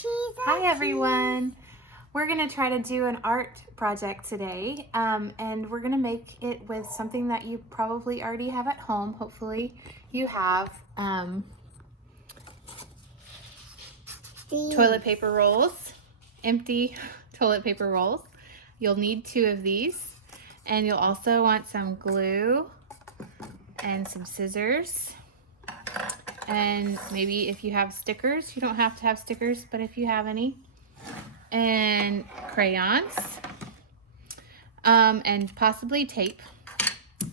Hi everyone. We're going to try to do an art project today, and we're going to make it with something that you probably already have at home. Hopefully you have toilet paper rolls, empty toilet paper rolls. You'll need 2 of these, and you'll also want some glue and some scissors. And maybe if you have stickers, you don't have to have stickers, but if you have any, and crayons, and possibly tape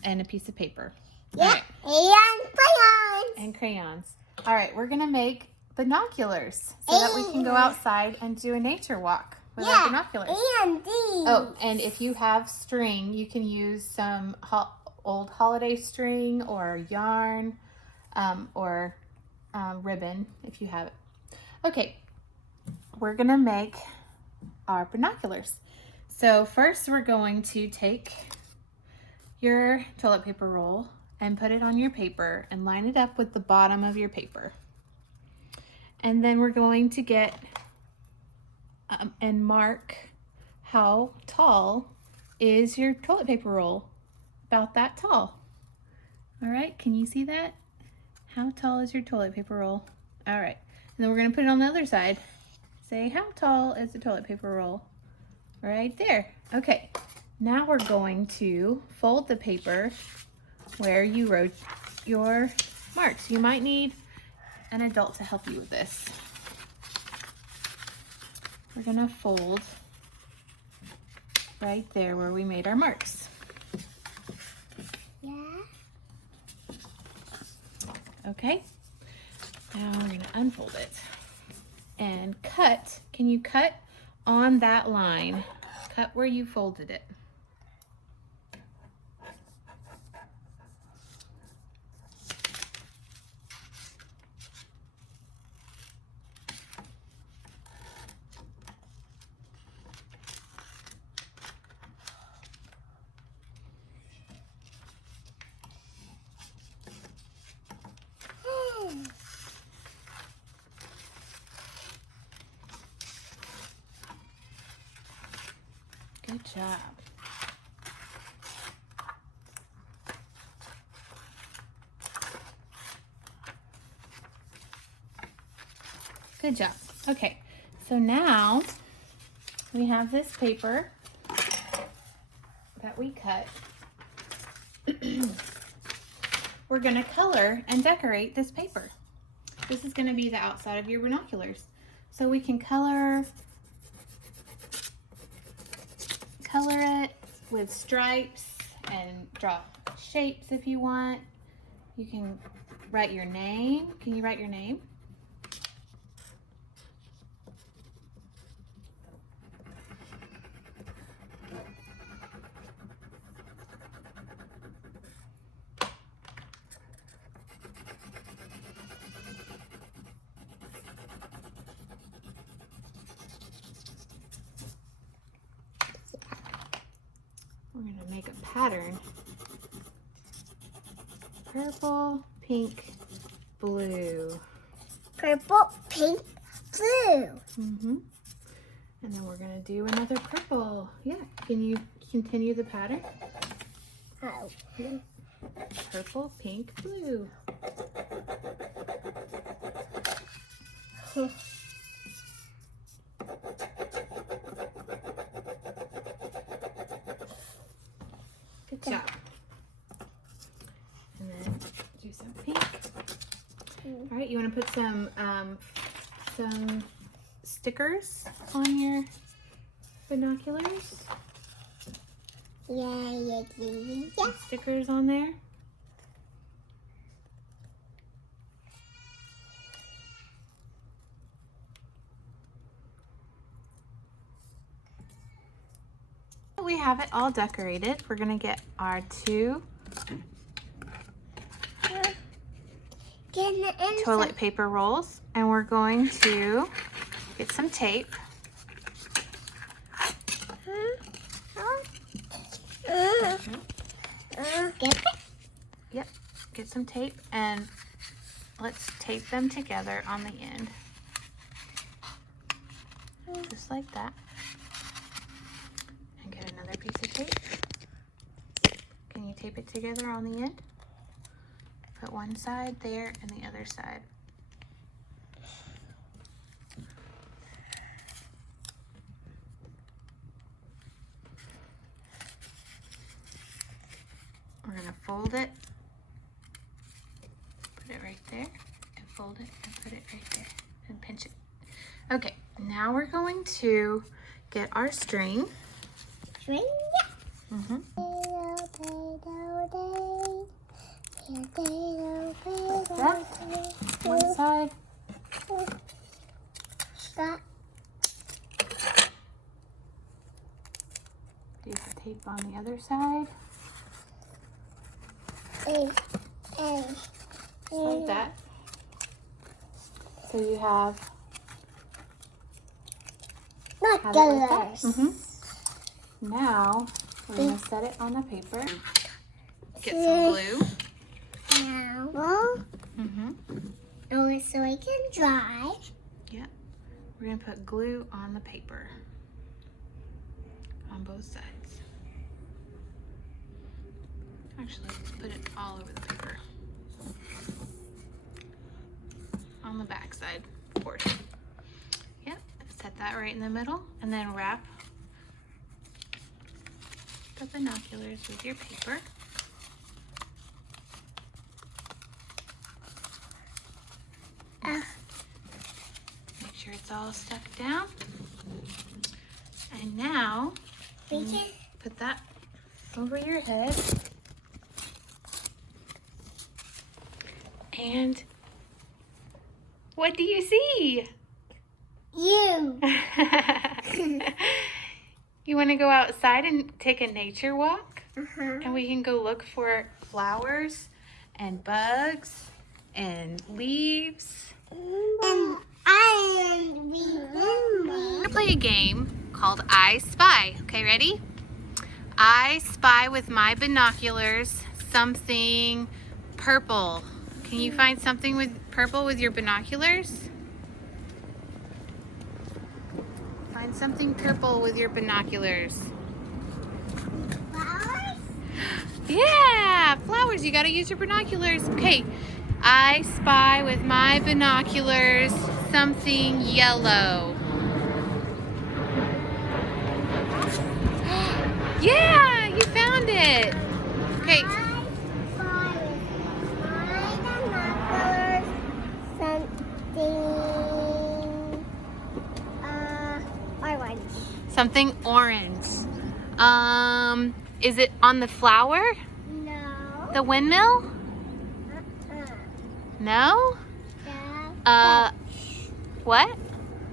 and a piece of paper. Yeah, right. And crayons. And crayons. All right, we're gonna make binoculars so that we can go outside and do a nature walk with our binoculars. And these. Oh, and if you have string, you can use some old holiday string or yarn, or ribbon if you have it. Okay, we're gonna make our binoculars. So first we're going to take your toilet paper roll and put it on your paper and line it up with the bottom of your paper. And then we're going to get and mark how tall is your toilet paper roll. About that tall. All right, can you see that? How tall is your toilet paper roll? All right, and then we're gonna put it on the other side. Say, how tall is the toilet paper roll? Right there. Okay, now we're going to fold the paper where you wrote your marks. You might need an adult to help you with this. We're gonna fold right there where we made our marks. Yeah. Okay, now we're gonna unfold it and cut. Can you cut on that line? Cut where you folded it. Good job. Good job. Okay, so now we have this paper that we cut. We're going to color and decorate this paper. This is going to be the outside of your binoculars. So we can color it with stripes and draw shapes if you want. You can write your name. Can you write your name? We're going to make a pattern. Purple, pink, blue. Purple, pink, blue. And then we're going to do another purple. Yeah, can you continue the pattern? Oh. Purple, pink, blue. Good job. And then do some pink. All right, you want to put some stickers on your binoculars? Yeah. Some stickers on there. We have it all decorated. We're gonna get our 2 toilet paper rolls, and we're going to get some tape. Yep, get some tape and let's tape them together on the end. just like that. And get another piece of tape. Can you tape it together on the end? Put one side there and the other side. We're going to fold it, put it right there, and fold it and put it right there, and pinch it. Okay, now we're going to get our string. String? Mm-hmm. That, one side. That. Do the tape on the other side. Just like that. So you have Binoculars. Now we're going to set it on the paper. Get some glue. Now, oh, so I can dry. Yeah. We're going to put glue on the paper on both sides. Actually, let's put it all over the paper. On the back side, of course. Yep, set that right in the middle and then wrap the binoculars with your paper. Make sure it's all stuck down. And now, put that over your head. And what do you see? You. You want to go outside and take a nature walk? Uh-huh. And we can go look for flowers and bugs and leaves. And I remember. We're going to play a game called I Spy. Okay, ready? I spy with my binoculars something purple. Can you find something with purple with your binoculars? Find something purple with your binoculars. Flowers? Yeah, flowers. You got to use your binoculars. Okay. I spy with my binoculars something yellow. Yeah, you found it. Okay. Something orange. Is it on the flower? No. The windmill? No? What?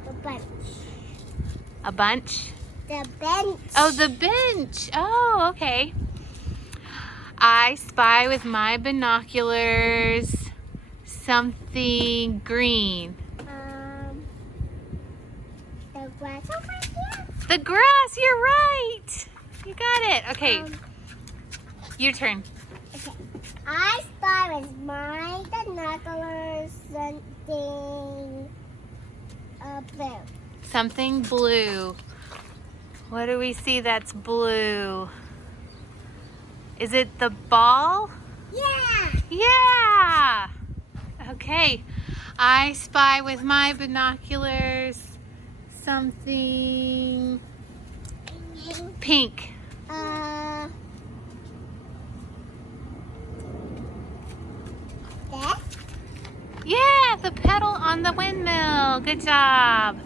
The bench. A bunch? The bench. Oh, the bench. Oh, okay. I spy with my binoculars something green. The grass over here. The grass, you're right. You got it. Okay, your turn. Okay. I spy with my binoculars something blue. Something blue. What do we see that's blue? Is it the ball? Yeah. Yeah. Okay. I spy with my binoculars something pink. This? Yeah, the pedal on the windmill. Good job.